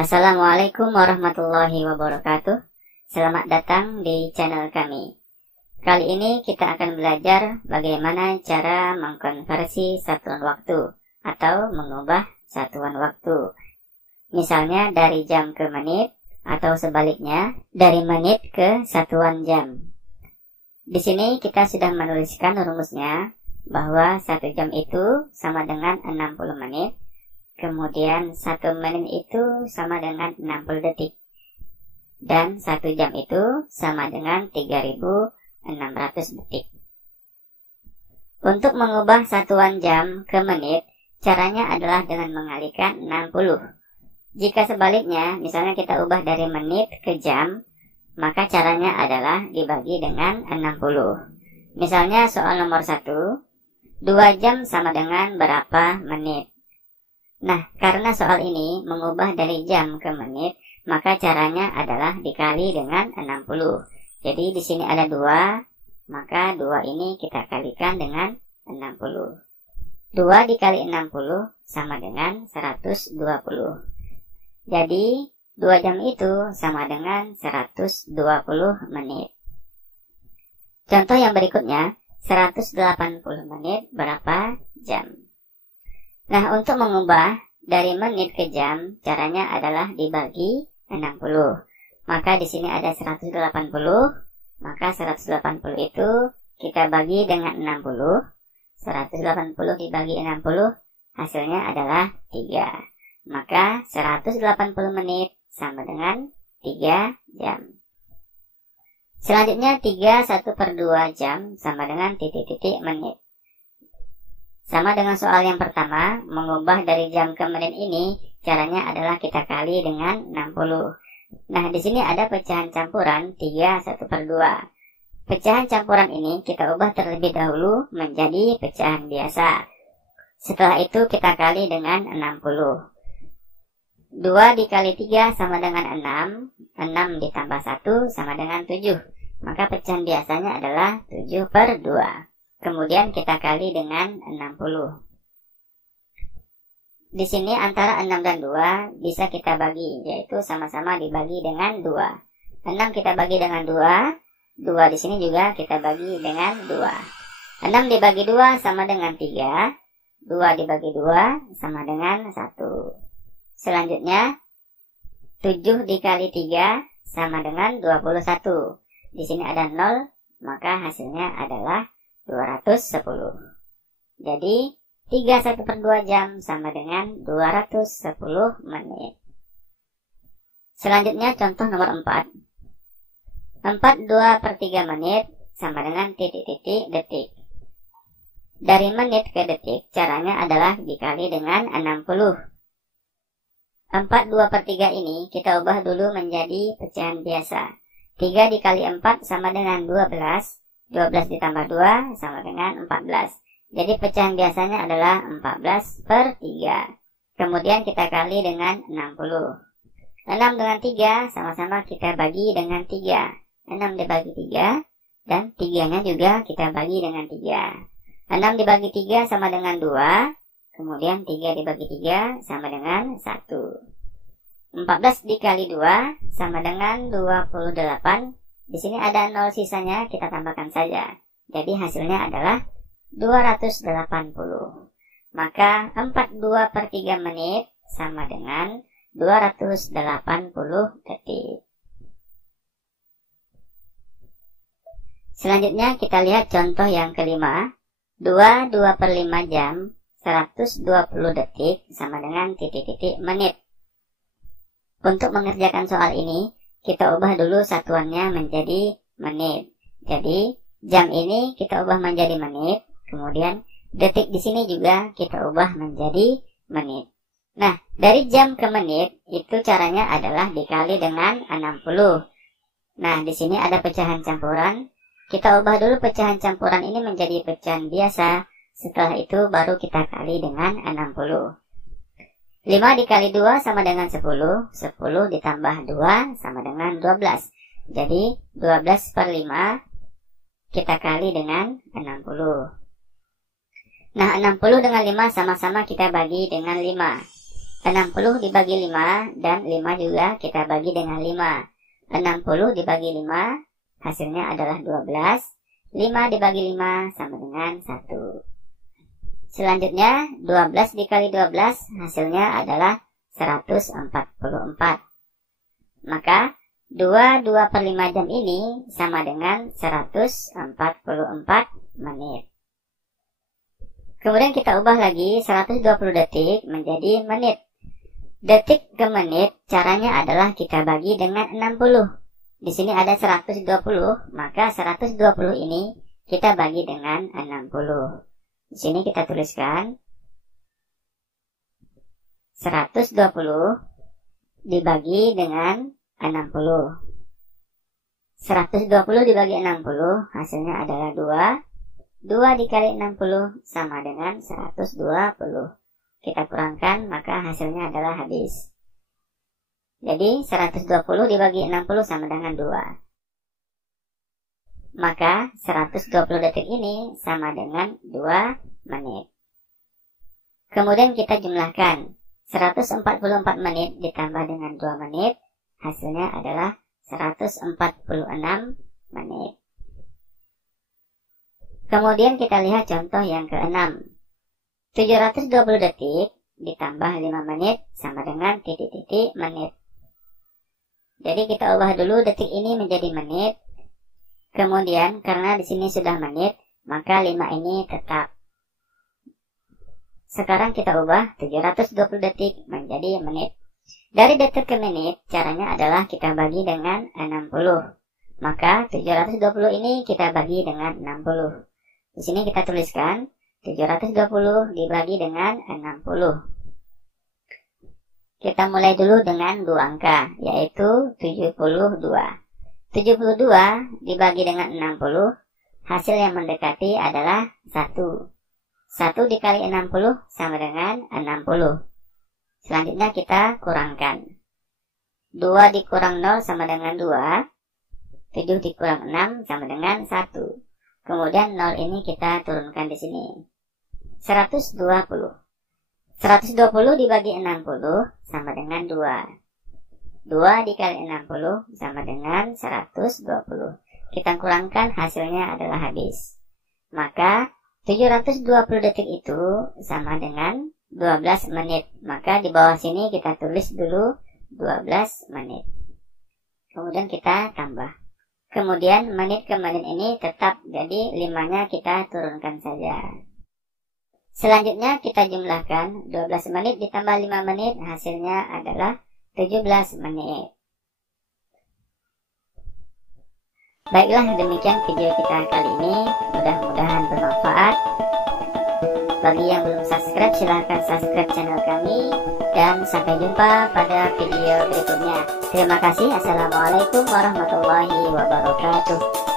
Assalamualaikum warahmatullahi wabarakatuh. Selamat datang di channel kami. Kali ini kita akan belajar bagaimana cara mengkonversi satuan waktu atau mengubah satuan waktu. Misalnya dari jam ke menit atau sebaliknya dari menit ke satuan jam. Di sini kita sudah menuliskan rumusnya bahwa 1 jam itu sama dengan 60 menit. Kemudian 1 menit itu sama dengan 60 detik. Dan 1 jam itu sama dengan 3600 detik. Untuk mengubah satuan jam ke menit, caranya adalah dengan mengalihkan 60. Jika sebaliknya, misalnya kita ubah dari menit ke jam, maka caranya adalah dibagi dengan 60. Misalnya soal nomor 1, 2 jam sama dengan berapa menit? Nah, karena soal ini mengubah dari jam ke menit, maka caranya adalah dikali dengan 60. Jadi di sini ada 2, maka 2 ini kita kalikan dengan 60. 2 dikali 60 sama dengan 120. Jadi 2 jam itu sama dengan 120 menit. Contoh yang berikutnya, 180 menit berapa jam? Nah, untuk mengubah dari menit ke jam, caranya adalah dibagi 60. Maka di sini ada 180, maka 180 itu kita bagi dengan 60. 180 dibagi 60, hasilnya adalah 3. Maka 180 menit sama dengan 3 jam. Selanjutnya 3/1/2 jam sama dengan titik-titik menit. Sama dengan soal yang pertama, mengubah dari jam ke menit ini, caranya adalah kita kali dengan 60. Nah, di sini ada pecahan campuran 3/1/2. Pecahan campuran ini kita ubah terlebih dahulu menjadi pecahan biasa. Setelah itu kita kali dengan 60. 2 dikali 3 sama dengan 6. 6 ditambah 1 sama dengan 7. Maka pecahan biasanya adalah 7/2. Kemudian kita kali dengan 60. Di sini antara 6 dan 2 bisa kita bagi, yaitu sama-sama dibagi dengan 2. 6 kita bagi dengan 2. 2 di sini juga kita bagi dengan 2. 6 dibagi 2 sama dengan 3. 2 dibagi 2 sama dengan 1. Selanjutnya 7 dikali 3 sama dengan 21. Di sini ada 0, maka hasilnya adalah 210. Jadi 3/1/2 jam sama dengan 210 menit. Selanjutnya contoh nomor 4. 4/2/3 menit sama dengan titik-titik detik. Dari menit ke detik, caranya adalah dikali dengan 60. 4/2/3 ini kita ubah dulu menjadi pecahan biasa. 3 dikali 4 sama dengan 12. 12 ditambah 2 sama dengan 14. Jadi pecahan biasanya adalah 14/3. Kemudian kita kali dengan 60. 6 dengan 3 sama-sama kita bagi dengan 3. 6 dibagi 3 dan 3-nya juga kita bagi dengan 3. 6 dibagi 3 sama dengan 2. Kemudian 3 dibagi 3 sama dengan 1. 14 dikali 2 sama dengan 28. Di sini ada 0 sisanya, kita tambahkan saja. Jadi hasilnya adalah 280. Maka 4/2/3 menit sama dengan 280 detik. Selanjutnya kita lihat contoh yang kelima. 2/2/5 jam 120 detik sama dengan titik-titik menit. Untuk mengerjakan soal ini, kita ubah dulu satuannya menjadi menit. Jadi jam ini kita ubah menjadi menit. Kemudian detik di sini juga kita ubah menjadi menit. Nah, dari jam ke menit itu caranya adalah dikali dengan 60. Nah, di sini ada pecahan campuran. Kita ubah dulu pecahan campuran ini menjadi pecahan biasa. Setelah itu baru kita kali dengan 60. 5 dikali 2 sama dengan 10. 10 ditambah 2 sama dengan 12. Jadi 12/5 kita kali dengan 60. Nah, 60 dengan 5 sama-sama kita bagi dengan 5. 60 dibagi 5 dan 5 juga kita bagi dengan 5. 60 dibagi 5 hasilnya adalah 12. 5 dibagi 5 sama dengan 1. Selanjutnya 12 dikali 12 hasilnya adalah 144. Maka 2/5 jam ini sama dengan 144 menit. Kemudian kita ubah lagi 120 detik menjadi menit. Detik ke menit caranya adalah kita bagi dengan 60. Di sini ada 120, maka 120 ini kita bagi dengan 60. Di sini kita tuliskan 120 dibagi dengan 60. 120 dibagi 60 hasilnya adalah 2. 2 dikali 60 sama dengan 120. Kita kurangkan maka hasilnya adalah habis. Jadi 120 dibagi 60 sama dengan 2. Maka 120 detik ini sama dengan 2 menit. Kemudian kita jumlahkan 144 menit ditambah dengan 2 menit. Hasilnya adalah 146 menit. Kemudian kita lihat contoh yang ke-6. 720 detik ditambah 5 menit sama dengan titik-titik menit. Jadi kita ubah dulu detik ini menjadi menit. Kemudian karena di sini sudah menit, maka 5 ini tetap. Sekarang kita ubah 720 detik menjadi menit. Dari detik ke menit, caranya adalah kita bagi dengan 60. Maka 720 ini kita bagi dengan 60. Di sini kita tuliskan 720 dibagi dengan 60. Kita mulai dulu dengan 2 angka, yaitu 72. 72 dibagi dengan 60, hasil yang mendekati adalah 1. 1 dikali 60 sama dengan 60. Selanjutnya kita kurangkan. 2 dikurang 0 sama dengan 2. 7 dikurang 6 sama dengan 1. Kemudian 0 ini kita turunkan di sini. 120. 120 dibagi 60 sama dengan 2. 2 dikali 60 sama dengan 120. Kita kurangkan hasilnya adalah habis. Maka 720 detik itu sama dengan 12 menit. Maka di bawah sini kita tulis dulu 12 menit. Kemudian kita tambah. Kemudian menit ke menit ini tetap, jadi 5-nya kita turunkan saja. Selanjutnya kita jumlahkan 12 menit ditambah 5 menit, hasilnya adalah 17 menit. Baiklah, demikian video kita kali ini. Mudah-mudahan bermanfaat. Bagi yang belum subscribe, silahkan subscribe channel kami. Dan sampai jumpa pada video berikutnya. Terima kasih. Assalamualaikum warahmatullahi wabarakatuh.